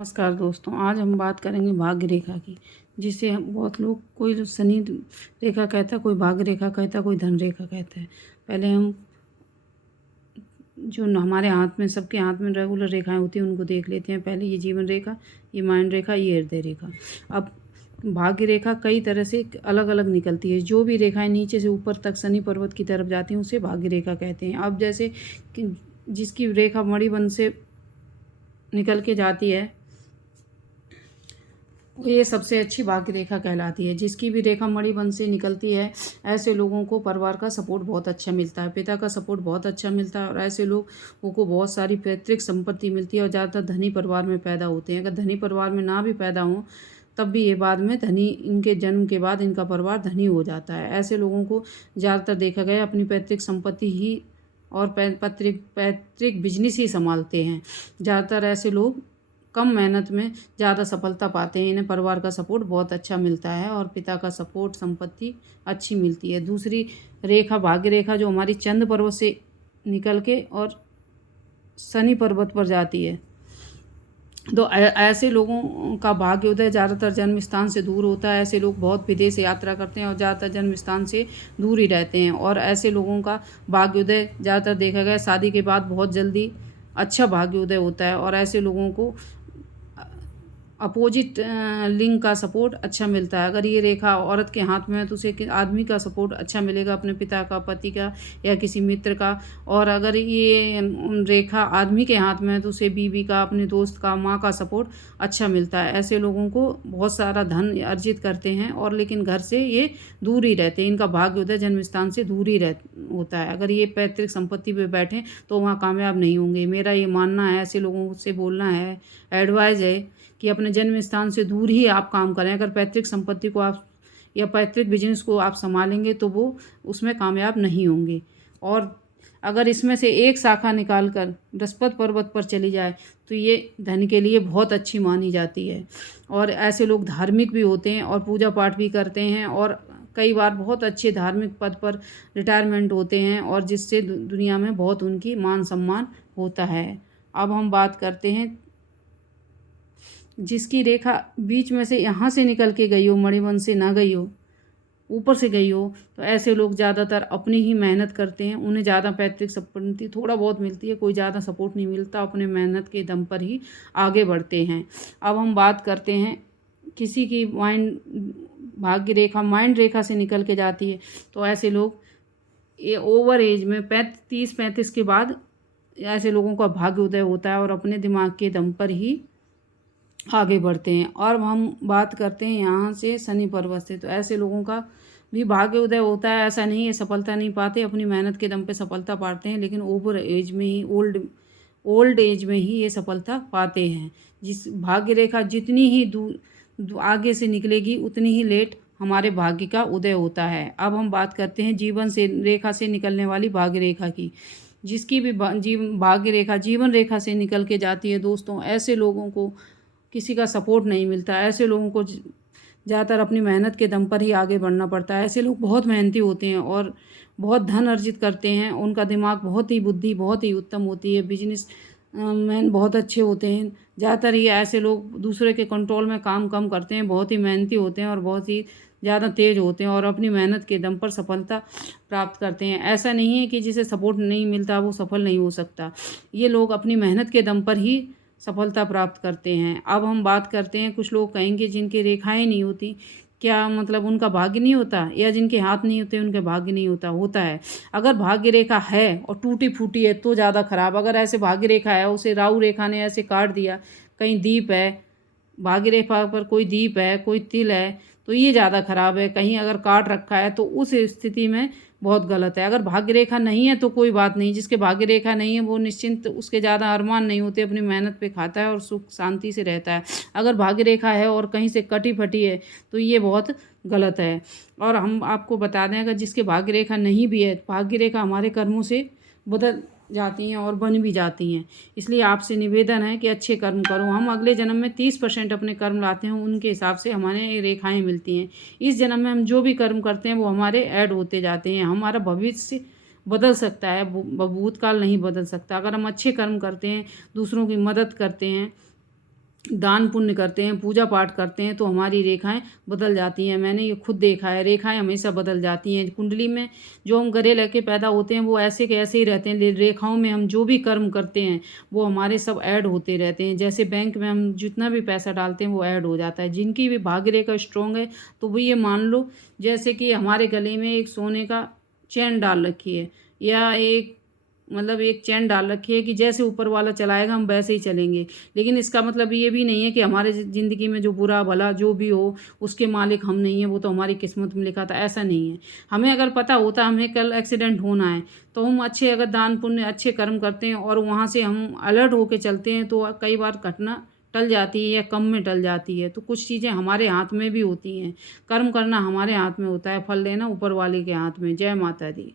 नमस्कार दोस्तों, आज हम बात करेंगे भाग्य रेखा की। जिसे हम बहुत लोग, कोई शनि रेखा कहता है, कोई भाग्य रेखा कहता है, कोई धन रेखा कहता है। पहले हम जो हमारे हाथ में, सबके हाथ में रेगुलर रेखाएं होती हैं उनको देख लेते हैं। पहले ये जीवन रेखा, ये माइंड रेखा, ये हृदय रेखा। अब भाग्य रेखा कई तरह से अलग अलग निकलती है। जो भी रेखाएं नीचे से ऊपर तक शनि पर्वत की तरफ जाती हैं उसे भाग्य रेखा कहते हैं। अब जैसे कि जिसकी रेखा मणिबंध से निकल के जाती है ये सबसे अच्छी भाग्य रेखा कहलाती है। जिसकी भी रेखा मणिबंध से निकलती है, ऐसे लोगों को परिवार का सपोर्ट बहुत अच्छा मिलता है, पिता का सपोर्ट बहुत अच्छा मिलता है और ऐसे लोगों को बहुत सारी पैतृक संपत्ति मिलती है और ज़्यादातर धनी परिवार में पैदा होते हैं। अगर धनी परिवार में ना भी पैदा हों तब भी ये बाद में धनी, इनके जन्म के बाद इनका परिवार धनी हो जाता है। ऐसे लोगों को ज़्यादातर देखा गया अपनी पैतृक संपत्ति ही और पैतृक पैतृक बिजनेस ही संभालते हैं। ज़्यादातर ऐसे लोग कम मेहनत में ज़्यादा सफलता पाते हैं। इन्हें परिवार का सपोर्ट बहुत अच्छा मिलता है और पिता का सपोर्ट, संपत्ति अच्छी मिलती है। दूसरी रेखा भाग्य रेखा जो हमारी चंद्र पर्वत से निकल के और शनि पर्वत पर जाती है, तो ऐसे लोगों का भाग्योदय ज़्यादातर जन्म स्थान से दूर होता है। ऐसे लोग बहुत विदेश यात्रा करते हैं और ज़्यादातर जन्म स्थान से दूर ही रहते हैं। और ऐसे लोगों का भाग्योदय ज़्यादातर देखा गया शादी के बाद बहुत जल्दी अच्छा भाग्योदय होता है और ऐसे लोगों को अपोजिट लिंग का सपोर्ट अच्छा मिलता है। अगर ये रेखा औरत के हाथ में है तो उसे आदमी का सपोर्ट अच्छा मिलेगा, अपने पिता का, पति का या किसी मित्र का। और अगर ये रेखा आदमी के हाथ में है तो उसे बीवी का, अपने दोस्त का, माँ का सपोर्ट अच्छा मिलता है। ऐसे लोगों को बहुत सारा धन अर्जित करते हैं और लेकिन घर से ये दूर ही रहते हैं। इनका भाग्योदय जन्म स्थान से दूर ही होता है। अगर ये पैतृक संपत्ति पे बैठें तो वहाँ कामयाब नहीं होंगे। मेरा ये मानना है, ऐसे लोगों से बोलना है, एडवाइज़ है कि अपने जन्म स्थान से दूर ही आप काम करें। अगर पैतृक संपत्ति को आप या पैतृक बिजनेस को आप संभालेंगे तो वो उसमें कामयाब नहीं होंगे। और अगर इसमें से एक शाखा निकाल कर बृहस्पति पर्वत पर चली जाए तो ये धन के लिए बहुत अच्छी मानी जाती है। और ऐसे लोग धार्मिक भी होते हैं और पूजा पाठ भी करते हैं और कई बार बहुत अच्छे धार्मिक पद पर रिटायरमेंट होते हैं और जिससे दुनिया में बहुत उनकी मान सम्मान होता है। अब हम बात करते हैं जिसकी रेखा बीच में से यहाँ से निकल के गई हो, मणिबंध से ना गई हो, ऊपर से गई हो, तो ऐसे लोग ज़्यादातर अपनी ही मेहनत करते हैं। उन्हें ज़्यादा पैतृक संपत्ति थोड़ा बहुत मिलती है, कोई ज़्यादा सपोर्ट नहीं मिलता, अपने मेहनत के दम पर ही आगे बढ़ते हैं। अब हम बात करते हैं किसी की भाग्य रेखा माइंड रेखा से निकल के जाती है तो ऐसे लोग ये ओवर एज में 30-35 के बाद ऐसे लोगों का भाग्य उदय होता है और अपने दिमाग के दम पर ही आगे बढ़ते हैं। और हम बात करते हैं यहाँ से शनि पर्वत से, तो ऐसे लोगों का भी भाग्य उदय होता है। ऐसा नहीं है सफलता नहीं पाते, अपनी मेहनत के दम पे सफलता पाते हैं, लेकिन ओवर एज में ही, ओल्ड एज में ही ये सफलता पाते हैं। जिस भाग्य रेखा जितनी ही दूर आगे से निकलेगी उतनी ही लेट हमारे भाग्य का उदय होता है। अब हम बात करते हैं जीवन से रेखा से निकलने वाली भाग्य रेखा की। जिसकी भी भाग्य रेखा जीवन रेखा से निकल के जाती है दोस्तों, ऐसे लोगों को किसी का सपोर्ट नहीं मिलता। ऐसे लोगों को ज़्यादातर अपनी मेहनत के दम पर ही आगे बढ़ना पड़ता है। ऐसे लोग बहुत मेहनती होते हैं और बहुत धन अर्जित करते हैं। उनका दिमाग बहुत ही, बुद्धि बहुत ही उत्तम होती है, बिजनेस मैन बहुत अच्छे होते हैं। ज़्यादातर ये ऐसे लोग दूसरे के कंट्रोल में काम कम करते हैं, बहुत ही मेहनती होते हैं और बहुत ही ज़्यादा तेज़ होते हैं और अपनी मेहनत के दम पर सफलता प्राप्त करते हैं। ऐसा नहीं है कि जिसे सपोर्ट नहीं मिलता वो सफल नहीं हो सकता। ये लोग अपनी मेहनत के दम पर ही सफलता प्राप्त करते हैं। अब हम बात करते हैं, कुछ लोग कहेंगे जिनकी रेखाएं नहीं होती, क्या मतलब उनका भाग्य नहीं होता, या जिनके हाथ नहीं होते उनके भाग्य नहीं होता? होता है। अगर भाग्य रेखा है और टूटी फूटी है तो ज़्यादा खराब। अगर ऐसे भाग्य रेखा है, उसे राहु रेखा ने ऐसे काट दिया, कहीं दीप है, भाग्य रेखा पर कोई दीप है, कोई तिल है, तो ये ज़्यादा खराब है। कहीं अगर काट रखा है तो उस स्थिति में बहुत गलत है। अगर भाग्य रेखा नहीं है तो कोई बात नहीं, जिसके भाग्य रेखा नहीं है वो निश्चिंत, उसके ज़्यादा अरमान नहीं होते, अपनी मेहनत पे खाता है और सुख शांति से रहता है। अगर भाग्य रेखा है और कहीं से कटी फटी है तो ये बहुत गलत है। और हम आपको बता दें, अगर जिसके भाग्य रेखा नहीं भी है, भाग्य रेखा हमारे कर्मों से बदल जाती हैं और बन भी जाती हैं। इसलिए आपसे निवेदन है कि अच्छे कर्म करो। हम अगले जन्म में 30% अपने कर्म लाते हैं, उनके हिसाब से हमारे रेखाएं मिलती हैं। इस जन्म में हम जो भी कर्म करते हैं वो हमारे ऐड होते जाते हैं। हमारा भविष्य बदल सकता है, भूतकाल नहीं बदल सकता। अगर हम अच्छे कर्म करते हैं, दूसरों की मदद करते हैं दान पुण्य करते हैं, पूजा पाठ करते हैं, तो हमारी रेखाएं बदल जाती हैं। मैंने ये खुद देखा है, रेखाएं हमेशा बदल जाती हैं। कुंडली में जो हम ग्रह लेके पैदा होते हैं वो ऐसे के ऐसे ही रहते हैं, रेखाओं में हम जो भी कर्म करते हैं वो हमारे सब ऐड होते रहते हैं। जैसे बैंक में हम जितना भी पैसा डालते हैं वो ऐड हो जाता है। जिनकी भी भाग्य रेखा स्ट्रॉन्ग है तो वो ये मान लो जैसे कि हमारे गले में एक सोने का चैन डाल रखी है, या एक मतलब एक चैन डाल रखी है कि जैसे ऊपर वाला चलाएगा हम वैसे ही चलेंगे। लेकिन इसका मतलब ये भी नहीं है कि हमारे ज़िंदगी में जो बुरा भला जो भी हो उसके मालिक हम नहीं हैं, वो तो हमारी किस्मत में लिखा था, ऐसा नहीं है। हमें अगर पता होता हमें कल एक्सीडेंट होना है तो हम अच्छे अगर दान पुण्य अच्छे कर्म करते हैं और वहाँ से हम अलर्ट होकर चलते हैं तो कई बार घटना टल जाती है या कम में टल जाती है। तो कुछ चीज़ें हमारे हाथ में भी होती हैं। कर्म करना हमारे हाथ में होता है, फल देना ऊपर वाले के हाथ में। जय माता दी।